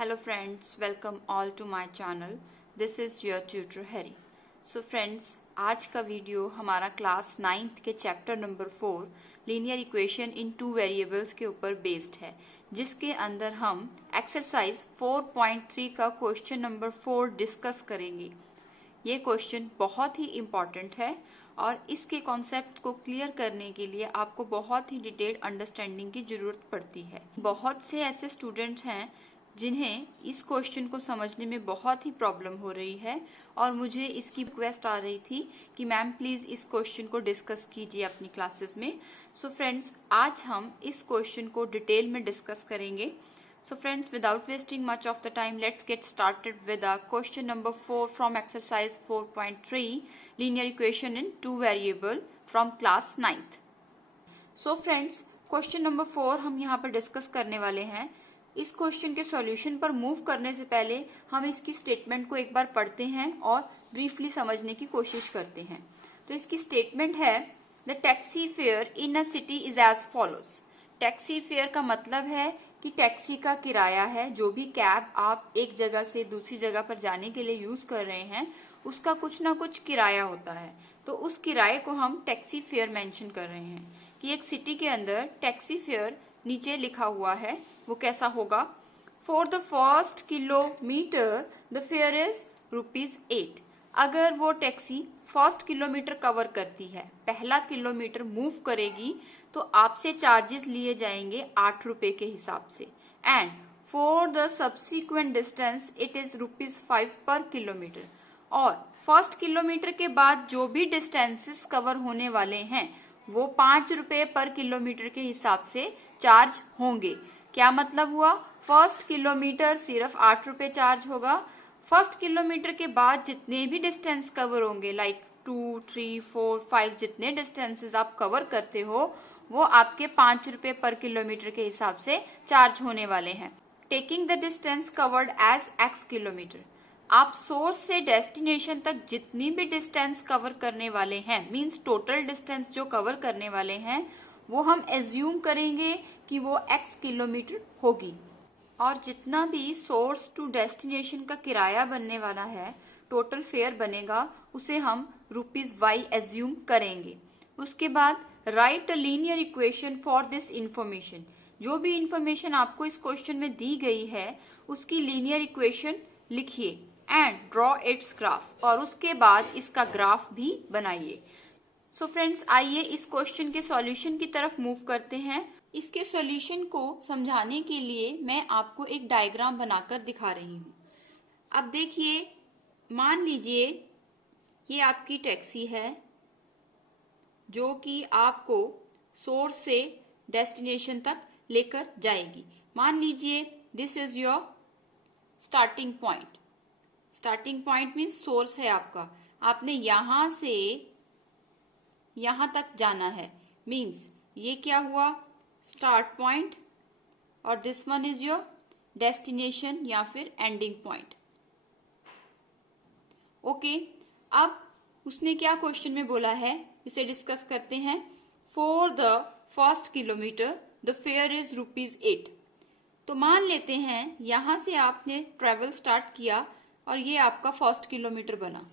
Hello friends, welcome all to my channel. This is your tutor Harry. So friends, आज का video हमारा class 9th के chapter number 4 linear equation in two variables के ऊपर based है, जिसके अंदर हम एक्सरसाइज 4.3 का क्वेश्चन नंबर 4 डिस्कस करेंगे। ये क्वेश्चन बहुत ही इम्पॉर्टेंट है और इसके कॉन्सेप्ट को क्लियर करने के लिए आपको बहुत ही डिटेल्ड अंडरस्टैंडिंग की जरूरत पड़ती है। बहुत से ऐसे स्टूडेंट्स हैं जिन्हें इस क्वेश्चन को समझने में बहुत ही प्रॉब्लम हो रही है और मुझे इसकी रिक्वेस्ट आ रही थी कि मैम प्लीज इस क्वेश्चन को डिस्कस कीजिए अपनी क्लासेस में। सो फ्रेंड्स, आज हम इस क्वेश्चन को डिटेल में डिस्कस करेंगे। So friends, without wasting much of the time, let's get started with our question number 4 from exercise 4.3 linear equation in two variable from class 9th. So friends, question number 4 हम यहाँ पर discuss करने वाले हैं। इस question के solution पर move करने से पहले हम इसकी स्टेटमेंट को एक बार पढ़ते हैं और ब्रीफली समझने की कोशिश करते हैं। तो इसकी स्टेटमेंट है, the taxi fare in a city is as follows. Taxi fare का मतलब है कि टैक्सी का किराया है, जो भी कैब आप एक जगह से दूसरी जगह पर जाने के लिए यूज कर रहे हैं उसका कुछ ना कुछ किराया होता है। तो उस किराए को हम टैक्सी फेयर मेंशन कर रहे हैं कि एक सिटी के अंदर टैक्सी फेयर नीचे लिखा हुआ है, वो कैसा होगा। For the first kilometre the fare is ₹8। अगर वो टैक्सी फर्स्ट किलोमीटर कवर करती है, पहला किलोमीटर मूव करेगी, तो आपसे चार्जेस लिए जाएंगे 8 रुपए के हिसाब से। And for the subsequent distance it is ₹5 पर किलोमीटर। और फर्स्ट किलोमीटर के बाद जो भी डिस्टेंसेस कवर होने वाले हैं वो 5 रुपए पर किलोमीटर के हिसाब से चार्ज होंगे। क्या मतलब हुआ, फर्स्ट किलोमीटर सिर्फ 8 रुपए चार्ज होगा। फर्स्ट किलोमीटर के बाद जितने भी डिस्टेंस कवर होंगे, लाइक 2, 3, 4, 5 जितने डिस्टेंसेस आप कवर करते हो वो आपके 5 रुपए पर किलोमीटर के हिसाब से चार्ज होने वाले हैं। Taking the distance covered as x kilometre. आप सोर्स से डेस्टिनेशन तक जितनी भी डिस्टेंस कवर करने वाले हैं, मींस टोटल डिस्टेंस जो कवर करने वाले हैं, वो हम एज्यूम करेंगे कि वो x किलोमीटर होगी। और जितना भी सोर्स टू डेस्टिनेशन का किराया बनने वाला है, टोटल फेयर बनेगा, उसे हम ₹y एज्यूम करेंगे। उसके बाद right a linear equation for this information. जो भी इंफॉर्मेशन आपको इस क्वेश्चन में दी गई है उसकी लीनियर इक्वेशन लिखिए एंड ड्रॉ इट्स ग्राफ, और उसके बाद इसका ग्राफ भी बनाइए। सो फ्रेंड्स, आइए इस क्वेश्चन के सॉल्यूशन की तरफ मूव करते हैं। इसके सॉल्यूशन को समझाने के लिए मैं आपको एक डायग्राम बनाकर दिखा रही हूँ। अब देखिए, मान लीजिए ये आपकी टैक्सी है जो कि आपको सोर्स से डेस्टिनेशन तक लेकर जाएगी। मान लीजिए this is your starting point. Starting point means source है आपका, आपने यहां से यहां तक जाना है। मीन्स ये क्या हुआ, स्टार्ट पॉइंट, और this one is your destination या फिर एंडिंग पॉइंट। ओके, अब उसने क्या क्वेश्चन में बोला है इसे डिस्कस करते हैं। For the first kilometre the fare is ₹8। तो मान लेते हैं यहां से आपने ट्रेवल स्टार्ट किया और ये आपका फर्स्ट किलोमीटर बना।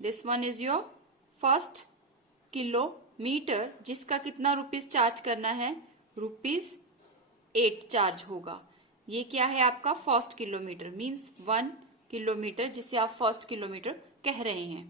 This one is your first kilometre, जिसका कितना रुपीज चार्ज करना है, ₹8 चार्ज होगा। ये क्या है आपका फर्स्ट किलोमीटर, मीन्स 1 किलोमीटर, जिसे आप फर्स्ट किलोमीटर कह रहे हैं।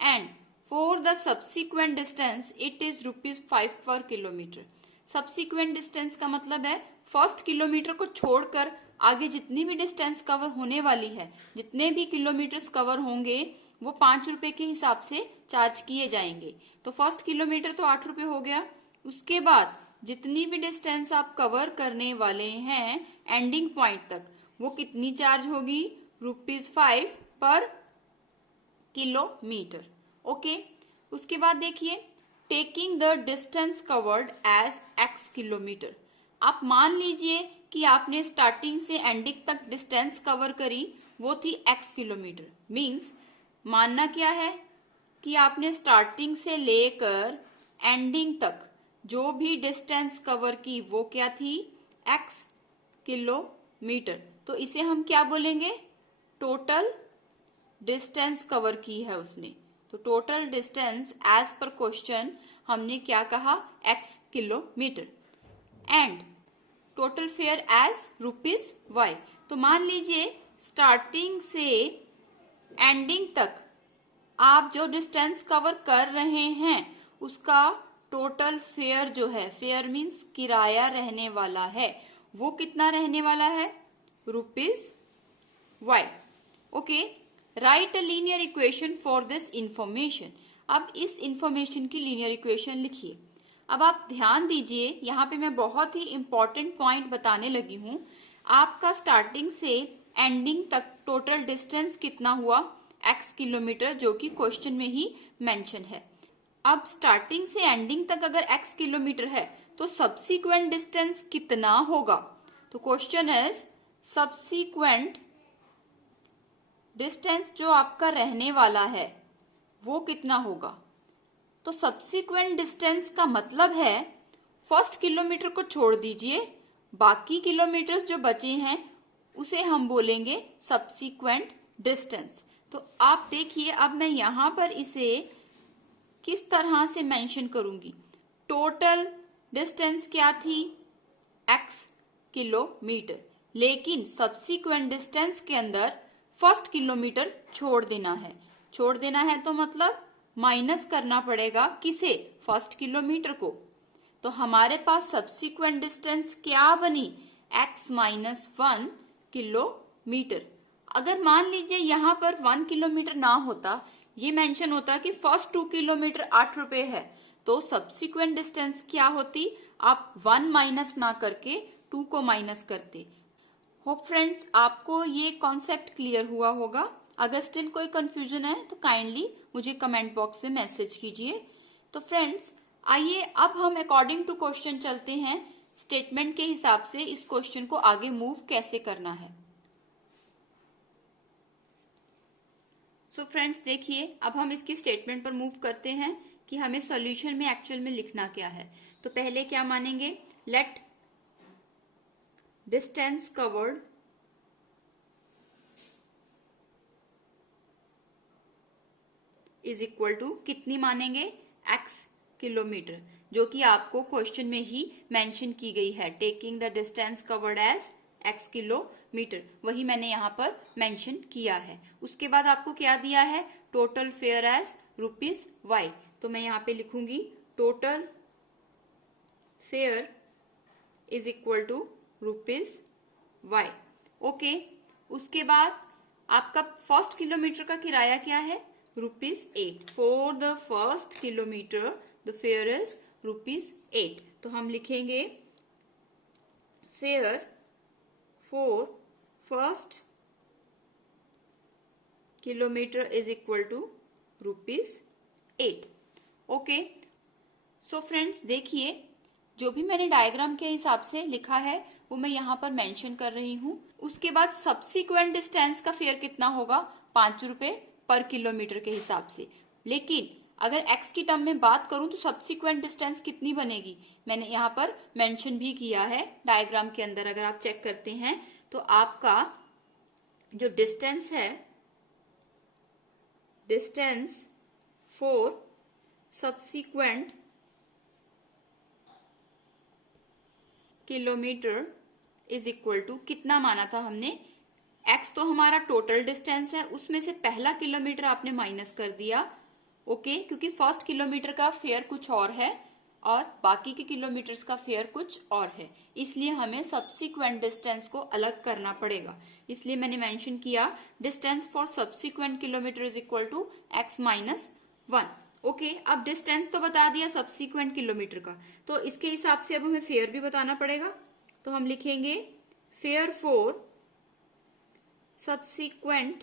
And for the subsequent distance it is ₹5 पर किलोमीटर। सब्सिक्वेंट डिस्टेंस का मतलब है फर्स्ट किलोमीटर को छोड़कर आगे जितनी भी डिस्टेंस कवर होने वाली है, जितने भी किलोमीटर्स कवर होंगे वो 5 रुपए के हिसाब से चार्ज किए जाएंगे। तो फर्स्ट किलोमीटर तो 8 रुपए हो गया। उसके बाद जितनी भी डिस्टेंस आप कवर करने वाले हैं एंडिंग पॉइंट तक, वो कितनी चार्ज होगी, ₹5 पर किलोमीटर। ओके, उसके बाद देखिए, taking the distance covered as x kilometre. आप मान लीजिए कि आपने स्टार्टिंग से एंडिंग तक डिस्टेंस कवर करी, वो थी x किलोमीटर। मींस मानना क्या है कि आपने स्टार्टिंग से लेकर एंडिंग तक जो भी डिस्टेंस कवर की वो क्या थी, x किलोमीटर। तो इसे हम क्या बोलेंगे, टोटल डिस्टेंस कवर की है उसने। तो टोटल डिस्टेंस एज पर क्वेश्चन हमने क्या कहा, x kilometre, and total fare as ₹y। तो मान लीजिए स्टार्टिंग से एंडिंग तक आप जो डिस्टेंस कवर कर रहे हैं उसका टोटल फेयर जो है, फेयर मीन्स किराया रहने वाला है, वो कितना रहने वाला है, ₹y। Okay, right a linear equation for this information. अब इस इंफॉर्मेशन की लीनियर इक्वेशन लिखिए। अब आप ध्यान दीजिए, यहाँ पे मैं बहुत ही इंपॉर्टेंट पॉइंट बताने लगी हूं। आपका स्टार्टिंग से एंडिंग तक टोटल डिस्टेंस कितना हुआ, x किलोमीटर, जो कि क्वेश्चन में ही मेंशन है। अब स्टार्टिंग से एंडिंग तक अगर x किलोमीटर है तो सब्सीक्वेंट डिस्टेंस कितना होगा। तो क्वेश्चन इज सब्सीक्वेंट डिस्टेंस जो आपका रहने वाला है वो कितना होगा। तो सब्सीक्वेंट डिस्टेंस का मतलब है फर्स्ट किलोमीटर को छोड़ दीजिए, बाकी किलोमीटर्स जो बचे हैं उसे हम बोलेंगे सब्सीक्वेंट डिस्टेंस। तो आप देखिए, अब मैं यहां पर इसे किस तरह से मेंशन करूंगी। टोटल डिस्टेंस क्या थी, x किलोमीटर, लेकिन सब्सीक्वेंट डिस्टेंस के अंदर फर्स्ट किलोमीटर छोड़ देना है। छोड़ देना है तो मतलब माइनस करना पड़ेगा, किसे, फर्स्ट किलोमीटर को। तो हमारे पास सब्सीक्वेंट डिस्टेंस क्या बनी, x -1 किलोमीटर। अगर मान लीजिए यहाँ पर 1 किलोमीटर ना होता, ये मेंशन होता कि फर्स्ट 2 किलोमीटर ₹8 है, तो सब्सीक्वेंट डिस्टेंस क्या होती, आप 1 माइनस ना करके 2 को माइनस करते। होप फ्रेंड्स आपको ये कॉन्सेप्ट क्लियर हुआ होगा। अगर स्टिल कोई कंफ्यूजन है तो काइंडली मुझे कमेंट बॉक्स में मैसेज कीजिए। तो फ्रेंड्स आइए अब हम अकॉर्डिंग टू क्वेश्चन चलते हैं, स्टेटमेंट के हिसाब से इस क्वेश्चन को आगे मूव कैसे करना है। सो फ्रेंड्स देखिए, अब हम इसकी स्टेटमेंट पर मूव करते हैं कि हमें सॉल्यूशन में एक्चुअल में लिखना क्या है। तो पहले क्या मानेंगे, let distance covered is equal to कितनी मानेंगे, x किलोमीटर, जो कि आपको क्वेश्चन में ही मेंशन की गई है, taking the distance covered as x kilometre, वही मैंने यहाँ पर मेंशन किया है। उसके बाद आपको क्या दिया है, टोटल फेयर एज ₹y। तो मैं यहाँ पे लिखूंगी total fare is equal to ₹y। Okay, उसके बाद आपका फर्स्ट किलोमीटर का किराया क्या है, ₹8। For the first kilometre the fare is ₹8। तो हम लिखेंगे fare for first kilometre is equal to ₹8। Okay, so friends देखिए, जो भी मैंने डायग्राम के हिसाब से लिखा है वो मैं यहाँ पर मेंशन कर रही हूँ। उसके बाद सब्सीक्वेंट डिस्टेंस का फेयर कितना होगा, ₹5 पर किलोमीटर के हिसाब से। लेकिन अगर x की टर्म में बात करूं तो सब्सीक्वेंट डिस्टेंस कितनी बनेगी, मैंने यहाँ पर मेंशन भी किया है डायग्राम के अंदर। अगर आप चेक करते हैं तो आपका जो डिस्टेंस है, distance for subsequent kilometre is equal to कितना माना था हमने, x तो हमारा टोटल डिस्टेंस है, उसमें से पहला किलोमीटर आपने माइनस कर दिया। ओके, क्योंकि फर्स्ट किलोमीटर का फेयर कुछ और है और बाकी के किलोमीटर्स का फेयर कुछ और है, इसलिए हमें सब्सीक्वेंट डिस्टेंस को अलग करना पड़ेगा। इसलिए मैंने मेंशन किया distance for subsequent kilometre is equal to x -1। Okay, अब डिस्टेंस तो बता दिया सब्सीक्वेंट किलोमीटर का, तो इसके हिसाब से अब हमें फेयर भी बताना पड़ेगा। तो हम लिखेंगे फेयर फॉर सब्सीक्वेंट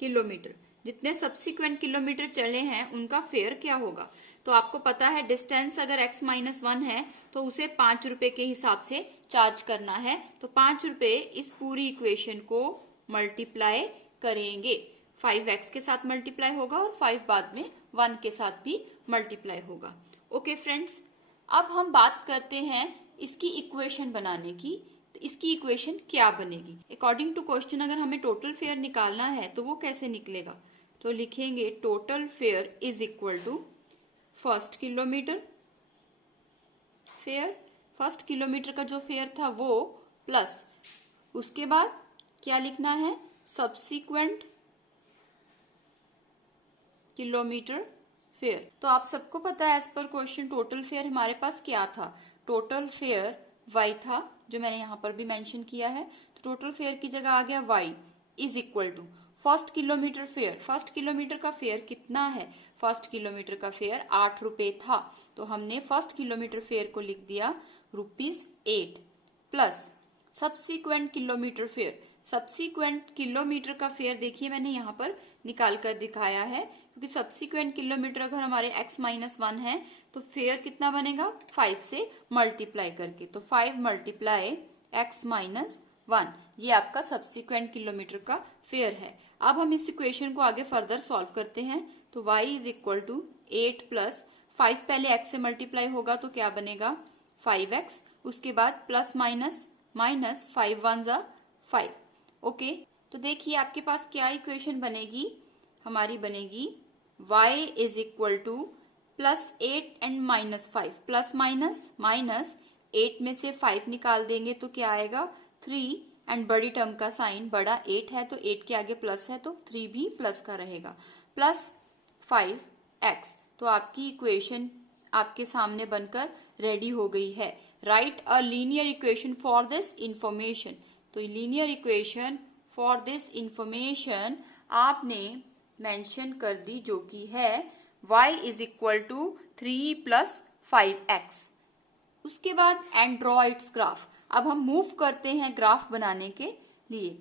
किलोमीटर, जितने सब्सीक्वेंट किलोमीटर चले हैं उनका फेयर क्या होगा। तो आपको पता है डिस्टेंस अगर x -1 है तो उसे ₹5 के हिसाब से चार्ज करना है। तो ₹5 इस पूरी इक्वेशन को मल्टीप्लाई करेंगे, 5x के साथ मल्टीप्लाई होगा और 5 बाद में 1 के साथ भी मल्टीप्लाई होगा। ओके फ्रेंड्स, अब हम बात करते हैं इसकी इक्वेशन बनाने की। तो इसकी इक्वेशन क्या बनेगी। अकॉर्डिंग टू क्वेश्चन अगर हमें टोटल फेयर निकालना है तो वो कैसे निकलेगा, तो लिखेंगे total fare is equal to first kilometre fare, first kilometre का जो फेयर था वो, प्लस उसके बाद क्या लिखना है, सब्सिक्वेंट किलोमीटर फेयर। तो आप सबको पता है एज पर क्वेश्चन टोटल फेयर हमारे पास क्या था, टोटल फेयर y था जो मैंने यहाँ पर भी मेंशन किया है। तो टोटल फेयर की जगह आ गया y is equal to first kilometre fare. First kilometre का फेयर कितना है, फर्स्ट किलोमीटर का फेयर 8 रुपए था, तो हमने फर्स्ट किलोमीटर फेयर को लिख दिया ₹8 plus subsequent kilometre fair. Subsequent kilometre का फेयर देखिए मैंने यहाँ पर निकाल कर दिखाया है, क्योंकि सब्सिक्वेंट किलोमीटर अगर हमारे x-1 है तो फेयर कितना बनेगा, 5 से मल्टीप्लाई करके, तो 5 मल्टीप्लाई x-1, ये आपका सब्सिक्वेंट किलोमीटर का फेयर है। अब हम इस इक्वेशन को आगे फर्दर सॉल्व करते हैं, तो y is equal to 8 plus 5 पहले x से मल्टीप्लाई होगा तो क्या बनेगा 5x, उसके बाद प्लस माइनस माइनस 5 1 जा 5। ओके, तो देखिए आपके पास क्या इक्वेशन बनेगी, हमारी बनेगी y is equal to +8 and -5, plus minus minus 8 में से 5 निकाल देंगे तो क्या आएगा 3, एंड बड़ी टर्म का साइन बड़ा 8 है तो 8 के आगे प्लस है तो 3 भी प्लस का रहेगा, प्लस 5x। तो आपकी इक्वेशन आपके सामने बनकर रेडी हो गई है। Write a linear equation for this information. तो linear equation for this information आपने मेंशन कर दी, जो कि है y is equal to 3 plus 5x। उसके बाद एंड ड्रॉ इट्स ग्राफ। अब हम मूव करते हैं ग्राफ बनाने के लिए।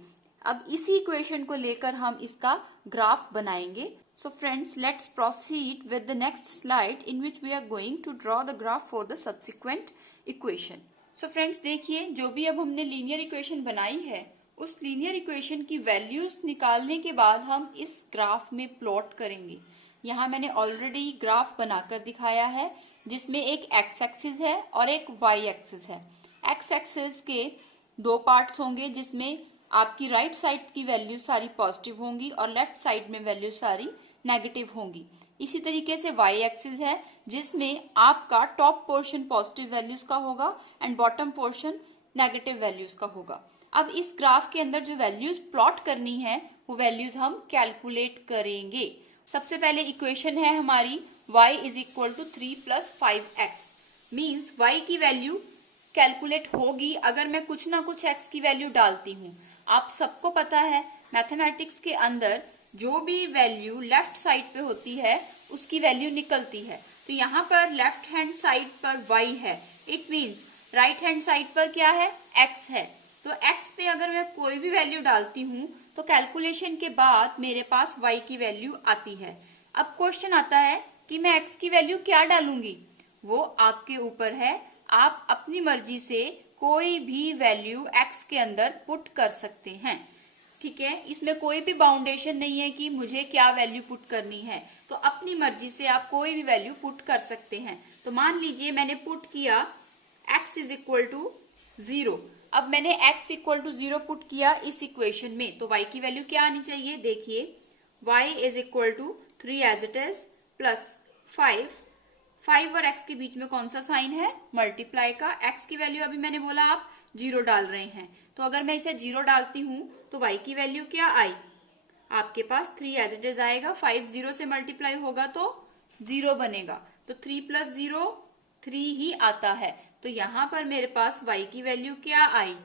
अब इसी इक्वेशन को लेकर हम इसका ग्राफ बनाएंगे। So friends, let's proceed with the next slide in which we are going to draw the graph for the subsequent equation. So friends, देखिए जो भी अब हमने लीनियर इक्वेशन बनाई है उस लीनियर इक्वेशन की वैल्यूज निकालने के बाद हम इस ग्राफ में प्लॉट करेंगे। यहाँ मैंने ऑलरेडी ग्राफ बनाकर दिखाया है जिसमें एक एक्स एक्सिस है और एक वाई एक्सिस है। एक्स एक्सिस के दो पार्ट्स होंगे जिसमें आपकी राइट साइड की वैल्यू सारी पॉजिटिव होंगी और लेफ्ट साइड में वैल्यू सारी नेगेटिव होंगी। इसी तरीके से वाई एक्सिस है जिसमें आपका टॉप पोर्शन पॉजिटिव वैल्यूज का होगा and bottom portion negative values का होगा। अब इस ग्राफ के अंदर जो वैल्यूज प्लॉट करनी है वो वैल्यूज हम कैलकुलेट करेंगे। सबसे पहले इक्वेशन है हमारी y is equal to 3 plus 5x, means y की वैल्यू कैलकुलेट होगी अगर मैं कुछ ना कुछ x की वैल्यू डालती हूँ। आप सबको पता है मैथमेटिक्स के अंदर जो भी वैल्यू लेफ्ट साइड पे होती है उसकी वैल्यू निकलती है। तो यहाँ पर लेफ्ट हैंड साइड पर y है, it means right hand side पर क्या है x है। तो x पे अगर मैं कोई भी वैल्यू डालती हूँ तो कैलकुलेशन के बाद मेरे पास y की वैल्यू आती है। अब क्वेश्चन आता है कि मैं x की वैल्यू क्या डालूंगी, वो आपके ऊपर है। आप अपनी मर्जी से कोई भी वैल्यू x के अंदर पुट कर सकते हैं, ठीक है। इसमें कोई भी बाउंडेशन नहीं है कि मुझे क्या वैल्यू पुट करनी है, तो अपनी मर्जी से आप कोई भी वैल्यू पुट कर सकते हैं। तो मान लीजिए मैंने पुट किया x इज इक्वल टू 0। अब मैंने x इक्वल टू 0 पुट किया इस इक्वेशन में, तो y की वैल्यू क्या आनी चाहिए, देखिए y is equal to 3 as it is plus 5 और x के बीच में कौन सा साइन है, मल्टीप्लाई का। x की वैल्यू अभी मैंने बोला आप 0 डाल रहे हैं, तो अगर मैं इसे 0 डालती हूँ तो y की वैल्यू क्या आई, आपके पास 3 एज इट इज आएगा। 5 0 से मल्टीप्लाई होगा तो 0 बनेगा, तो 3 प्लस 0 3 ही आता है। तो यहाँ पर मेरे पास y की वैल्यू क्या आई,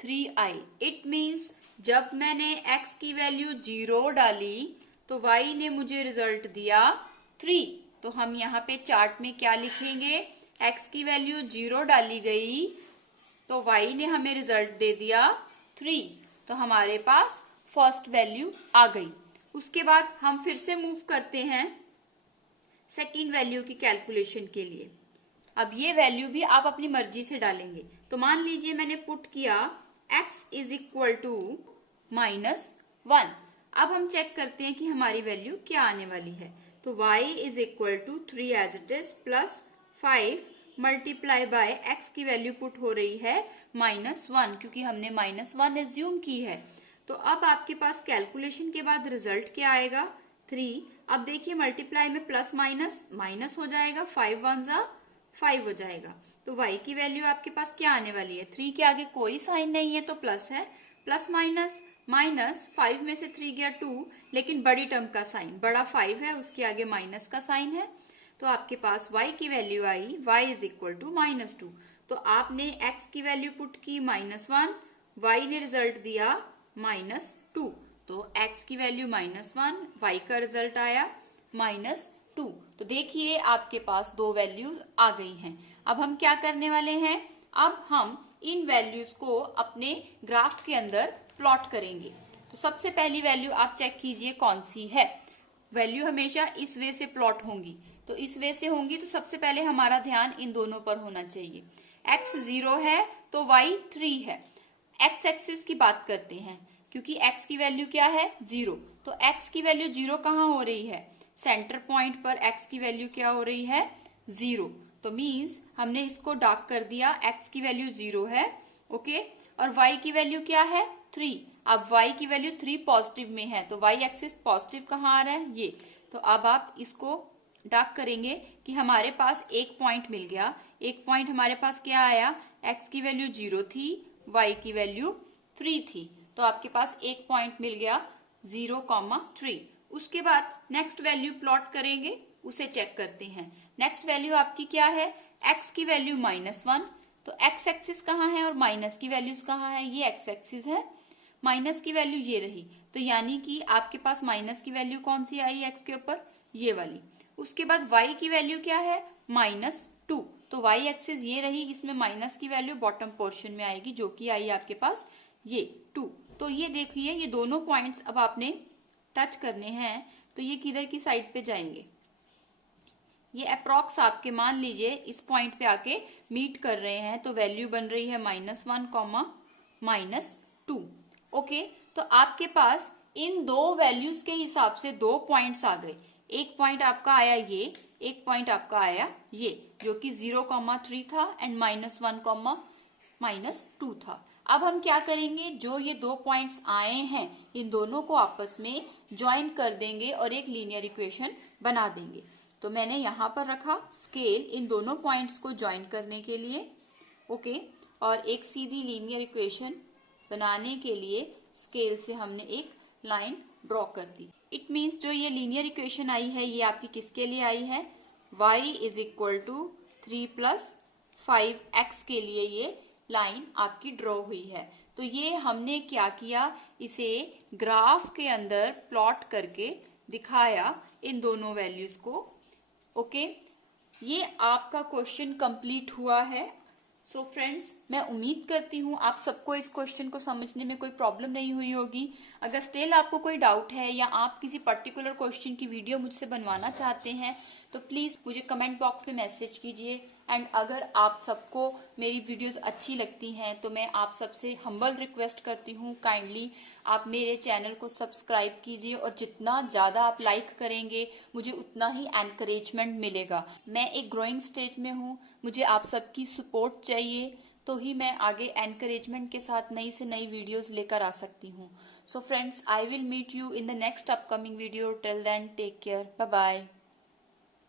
3 आई। इट मीन्स जब मैंने x की वैल्यू 0 डाली तो y ने मुझे रिजल्ट दिया 3। तो हम यहाँ पे चार्ट में क्या लिखेंगे, x की वैल्यू 0 डाली गई तो y ने हमें रिजल्ट दे दिया 3। तो हमारे पास फर्स्ट वैल्यू आ गई। उसके बाद हम फिर से मूव करते हैं सेकंड वैल्यू की कैलकुलेशन के लिए। अब ये वैल्यू भी आप अपनी मर्जी से डालेंगे। तो मान लीजिए मैंने पुट किया x इज इक्वल टू -1। अब हम चेक करते हैं कि हमारी वैल्यू क्या आने वाली है। तो y is equal to 3 as it is plus 5 multiply by x की वैल्यू पुट हो रही है -1, क्योंकि हमने -1 एज्यूम की है। तो अब आपके पास कैलकुलेशन के बाद रिजल्ट क्या आएगा, 3। अब देखिए मल्टीप्लाई में प्लस माइनस माइनस हो जाएगा, 5 1 जा 5 हो जाएगा। तो y की वैल्यू आपके पास क्या आने वाली है, 3 के आगे कोई साइन नहीं है तो प्लस है, प्लस माइनस माइनस 5 में से 3 गया 2, लेकिन बड़ी टर्म का साइन बड़ा 5 है, उसके आगे माइनस का साइन है। तो आपके पास y की वैल्यू आई y इज इक्वल टू -2। तो आपने x की वैल्यू पुट की -1, y ने रिजल्ट दिया -2। तो x की वैल्यू -1, y का रिजल्ट आया -2। तो देखिए आपके पास दो वैल्यूज आ गई हैं। अब हम क्या करने वाले हैं, अब हम इन वैल्यूज को अपने ग्राफ के अंदर प्लॉट करेंगे। तो सबसे पहली वैल्यू आप चेक कीजिए कौन सी है। वैल्यू हमेशा इस वे से प्लॉट होंगी, तो इस वे से होंगी, तो सबसे पहले हमारा ध्यान इन दोनों पर होना चाहिए। x 0 है तो y 3 है। x एक्सिस की बात करते हैं, क्योंकि x की वैल्यू क्या है 0, तो x की वैल्यू 0 कहाँ हो रही है, सेंटर पॉइंट पर x की वैल्यू क्या हो रही है 0। तो मीन्स हमने इसको डार्क कर दिया, x की वैल्यू 0 है, ओके। और y की वैल्यू क्या है 3। अब y की वैल्यू 3 पॉजिटिव में है, तो y एक्सिस पॉजिटिव कहाँ आ रहा है ये। तो अब आप इसको डार्क करेंगे कि हमारे पास एक पॉइंट मिल गया। एक पॉइंट हमारे पास क्या आया, x की वैल्यू 0 थी, y की वैल्यू 3 थी, तो आपके पास एक पॉइंट मिल गया 0,3। उसके बाद नेक्स्ट वैल्यू प्लॉट करेंगे, उसे चेक करते हैं। नेक्स्ट वैल्यू आपकी क्या है, x की वैल्यू -1, तो x एक्सिस कहाँ है और माइनस की वैल्यूज कहाँ है, ये x एक्सिस है, माइनस की वैल्यू ये रही। तो यानी कि आपके पास माइनस की वैल्यू कौन सी आई x के ऊपर, ये वाली। उसके बाद y की वैल्यू क्या है -2, तो y एक्सिस ये रही, इसमें माइनस की वैल्यू बॉटम पोर्शन में आएगी, जो कि आई आपके पास ये 2। तो ये देखिए ये दोनों पॉइंट्स अब आपने टच करने हैं, तो ये किधर की साइड पे जाएंगे, ये अप्रॉक्स आपके मान लीजिए इस पॉइंट पे आके मीट कर रहे हैं, तो वैल्यू बन रही है -1, -2। ओके, तो आपके पास इन दो वैल्यूज के हिसाब से दो पॉइंट्स आ गए। एक पॉइंट आपका आया ये, एक पॉइंट आपका आया ये, जो कि 0,3 था एंड -1, -2 था। अब हम क्या करेंगे, जो ये दो पॉइंट्स आए हैं इन दोनों को आपस में ज्वाइन कर देंगे और एक लीनियर इक्वेशन बना देंगे। तो मैंने यहां पर रखा स्केल इन दोनों पॉइंट्स को ज्वाइन करने के लिए, ओके। और एक सीधी लीनियर इक्वेशन बनाने के लिए स्केल से हमने एक लाइन ड्रॉ कर दी। इट मीन्स जो ये लीनियर इक्वेशन आई है ये आपकी किसके लिए आई है, y is equal to 3 + 5x के लिए ये लाइन आपकी ड्रॉ हुई है। तो ये हमने क्या किया, इसे ग्राफ के अंदर प्लॉट करके दिखाया इन दोनों वैल्यूज को, ओके। ये आपका क्वेश्चन कंप्लीट हुआ है। सो फ्रेंड्स, मैं उम्मीद करती हूँ आप सबको इस क्वेश्चन को समझने में कोई प्रॉब्लम नहीं हुई होगी। अगर स्टिल आपको कोई डाउट है या आप किसी पर्टिकुलर क्वेश्चन की वीडियो मुझसे बनवाना चाहते हैं तो प्लीज मुझे कमेंट बॉक्स में मैसेज कीजिए। एंड अगर आप सबको मेरी वीडियोस अच्छी लगती हैं तो मैं आप सबसे हम्बल रिक्वेस्ट करती हूँ, काइंडली आप मेरे चैनल को सब्सक्राइब कीजिए, और जितना ज़्यादा आप लाइक करेंगे मुझे उतना ही एनकरेजमेंट मिलेगा। मैं एक ग्रोइंग स्टेज में हूँ, मुझे आप सबकी सपोर्ट चाहिए, तो ही मैं आगे एनकरेजमेंट के साथ नई से नई वीडियोस लेकर आ सकती हूँ। So friends, I will meet you in the next upcoming video. Till then take care, bye bye.